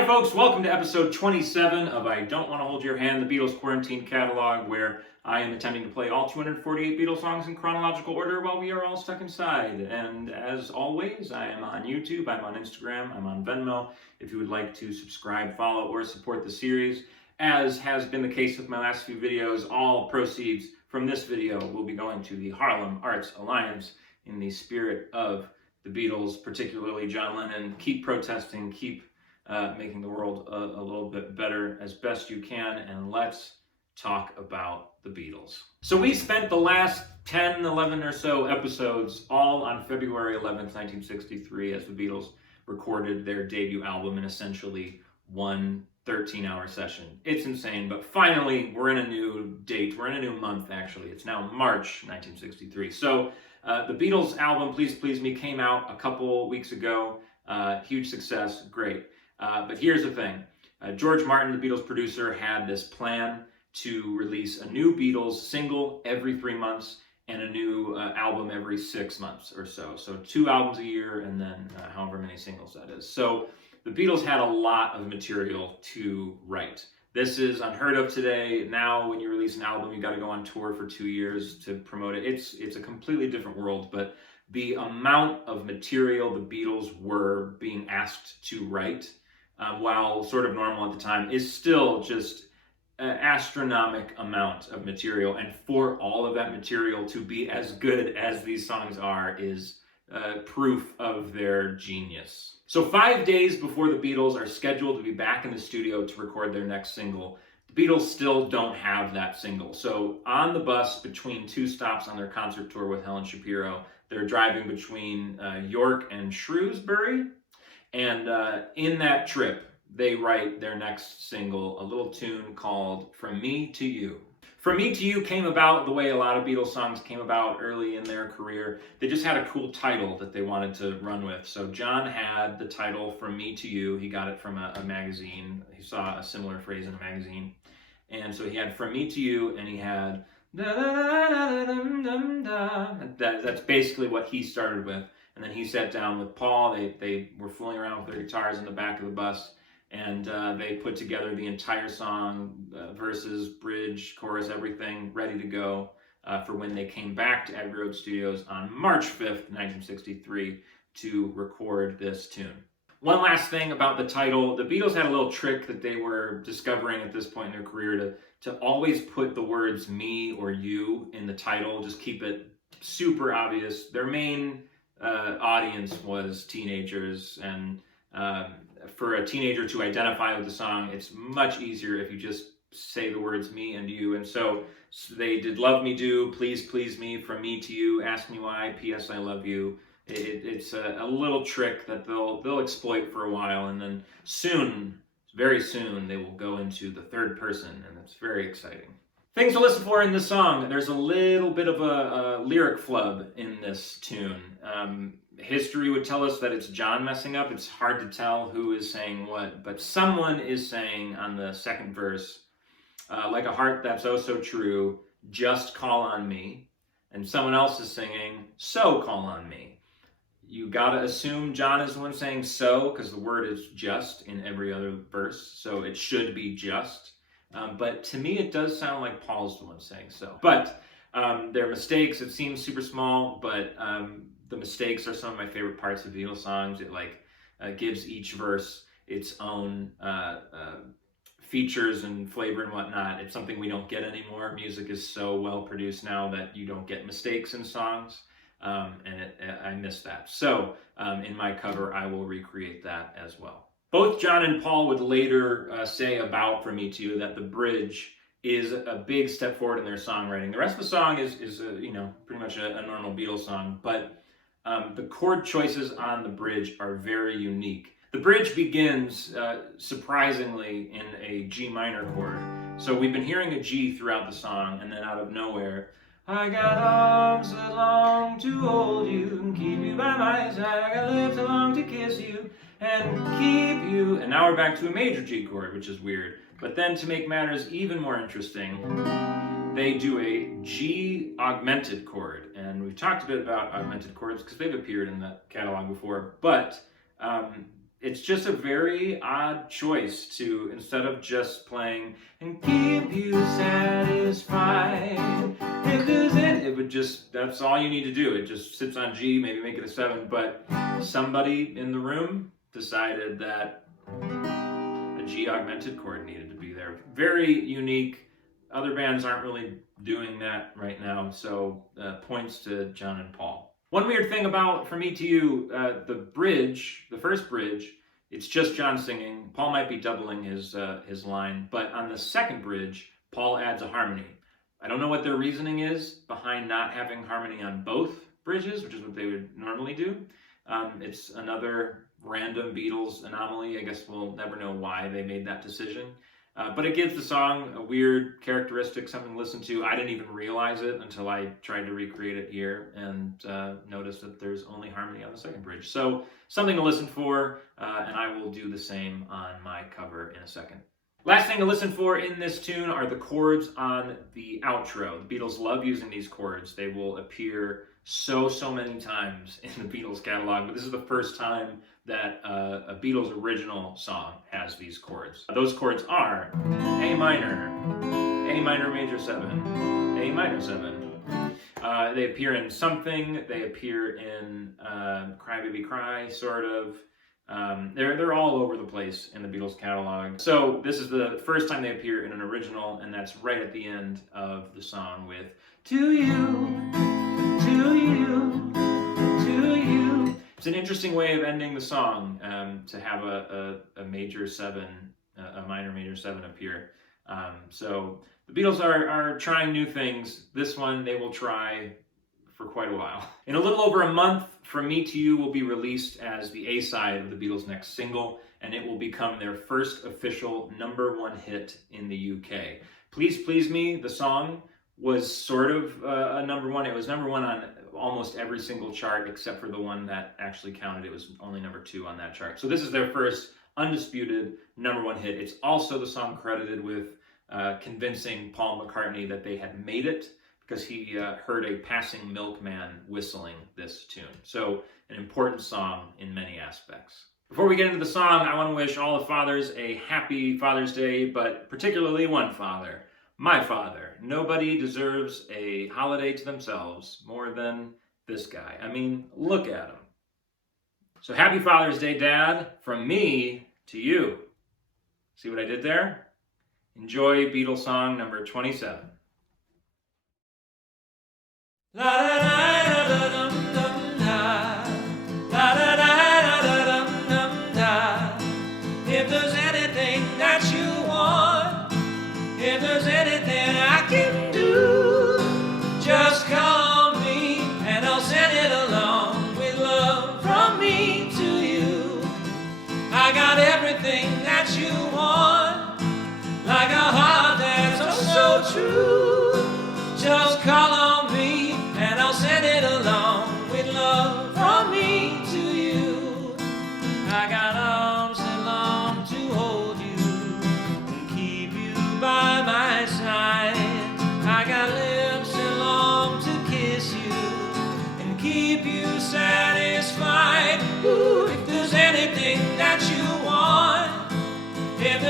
Hi folks, welcome to episode 27 of I Don't Want to Hold Your Hand, the Beatles Quarantine catalog, where I am attempting to play all 248 Beatles songs in chronological order while we are all stuck inside. And as always, I am on YouTube, I'm on Instagram, I'm on Venmo. If you would like to subscribe, follow, or support the series, as has been the case with my last few videos, all proceeds from this video will be going to the Harlem Arts Alliance in the spirit of the Beatles, particularly John Lennon. Keep protesting, keep making the world a little bit better as best you can, and let's talk about the Beatles. So we spent the last 10, 11 or so episodes all on February 11th, 1963, as the Beatles recorded their debut album in essentially one 13-hour session. It's insane, but finally we're in a new date. We're in a new month, actually. It's now March 1963. So the Beatles album, Please Please Me, came out a couple weeks ago. Huge success, great. But here's the thing. George Martin, the Beatles producer, had this plan to release a new Beatles single every 3 months and a new album every 6 months or so. So 2 albums a year and then however many singles that is. So the Beatles had a lot of material to write. This is unheard of today. Now when you release an album, you got to go on tour for 2 years to promote it. It's a completely different world, but the amount of material the Beatles were being asked to write, while sort of normal at the time, is still just an astronomical amount of material. And for all of that material to be as good as these songs are is proof of their genius. So 5 days before the Beatles are scheduled to be back in the studio to record their next single, the Beatles still don't have that single. So on the bus between 2 stops on their concert tour with Helen Shapiro, they're driving between York and Shrewsbury. And in that trip, they write their next single, a little tune called From Me to You. From Me to You came about the way a lot of Beatles songs came about early in their career. They just had a cool title that they wanted to run with. So John had the title From Me to You. He got it from a magazine. He saw a similar phrase in a magazine. And so he had From Me to You, and he had that's basically what he started with. And then he sat down with Paul. They were fooling around with their guitars in the back of the bus, and they put together the entire song, verses, bridge, chorus, everything ready to go for when they came back to Abbey Road Studios on March 5th, 1963 to record this tune. One last thing about the title. The Beatles had a little trick that they were discovering at this point in their career to always put the words me or you in the title. Just keep it super obvious. Their main audience was teenagers, and for a teenager to identify with the song, it's much easier if you just say the words me and you. And so they did Love Me Do, Please Please Me, From Me to You, Ask Me Why, P.S. I Love You. It's a little trick that they'll exploit for a while, and then soon, very soon, they will go into the third person, and it's very exciting. Things to listen for in this song. There's a little bit of a lyric flub in this tune. History would tell us that it's John messing up. It's hard to tell who is saying what, but someone is saying on the second verse, like a heart that's oh so true, just call on me. And someone else is singing, so call on me. You gotta assume John is the one saying so, because the word is just in every other verse, so it should be just. But to me, it does sound like Paul's the one saying so. But their mistakes, it seems super small, but the mistakes are some of my favorite parts of Beatles songs. It gives each verse its own features and flavor and whatnot. It's something we don't get anymore. Music is so well produced now that you don't get mistakes in songs, and I miss that. So in my cover, I will recreate that as well. Both John and Paul would later say about From Me to You that the bridge is a big step forward in their songwriting. The rest of the song is pretty much a normal Beatles song, but the chord choices on the bridge are very unique. The bridge begins, surprisingly, in a G minor chord. So we've been hearing a G throughout the song, and then out of nowhere, I got arms that long to hold you and keep you by my side. I got lips that long to kiss you and keep you. And now we're back to a major G chord, which is weird. But then to make matters even more interesting, they do a G augmented chord. And we've talked a bit about augmented chords because they've appeared in the catalog before. But it's just a very odd choice to, instead of just playing and keep you satisfied, if there's it would just, that's all you need to do. It just sits on G, maybe make it a 7, but somebody in the room decided that a G augmented chord needed to be there. Very unique. Other bands aren't really doing that right now, so points to John and Paul. One weird thing about From Me to You, the bridge, the first bridge, it's just John singing. Paul might be doubling his line, but on the second bridge, Paul adds a harmony. I don't know what their reasoning is behind not having harmony on both bridges, which is what they would normally do. It's another random Beatles anomaly. I guess we'll never know why they made that decision. But it gives the song a weird characteristic, something to listen to. I didn't even realize it until I tried to recreate it here and noticed that there's only harmony on the second bridge. So something to listen for, and I will do the same on my cover in a second. Last thing to listen for in this tune are the chords on the outro. The Beatles love using these chords. They will appear so many times in the Beatles catalog, but this is the first time that a Beatles original song has these chords. Those chords are A minor major 7, A minor 7. They appear in Something, they appear in Cry Baby Cry, sort of. They're all over the place in the Beatles catalog. So this is the first time they appear in an original, and that's right at the end of the song with To You, to you, to you. It's an interesting way of ending the song, to have a major 7, a minor major 7 appear. So the Beatles are trying new things. This one they will try for quite a while. In a little over a month, From Me to You will be released as the A-side of the Beatles' next single, and it will become their first official #1 hit in the UK. Please Please Me, the song, was sort of a #1. It was #1 on almost every single chart except for the one that actually counted. It was only #2 on that chart. So this is their first undisputed #1 hit. It's also the song credited with convincing Paul McCartney that they had made it, because he heard a passing milkman whistling this tune. So an important song in many aspects. Before we get into the song, I want to wish all the fathers a happy Father's Day, but particularly one father, my father. Nobody deserves a holiday to themselves more than this guy. I mean, look at him. So happy Father's Day, Dad, from me to you. See what I did there? Enjoy Beatles song number 27. La da da da dum dum da, la da da da dum dum da. If there's anything that you want, if there's anything I can do, just call on me and I'll send it along with love from me to you. I got everything that you want, like a heart that's so true. Just call on me and I'll send it along with love from me to you. I got arms that long to hold you and keep you by my side. I got lips that long to kiss you and keep you satisfied. Ooh, if there's anything that you want, if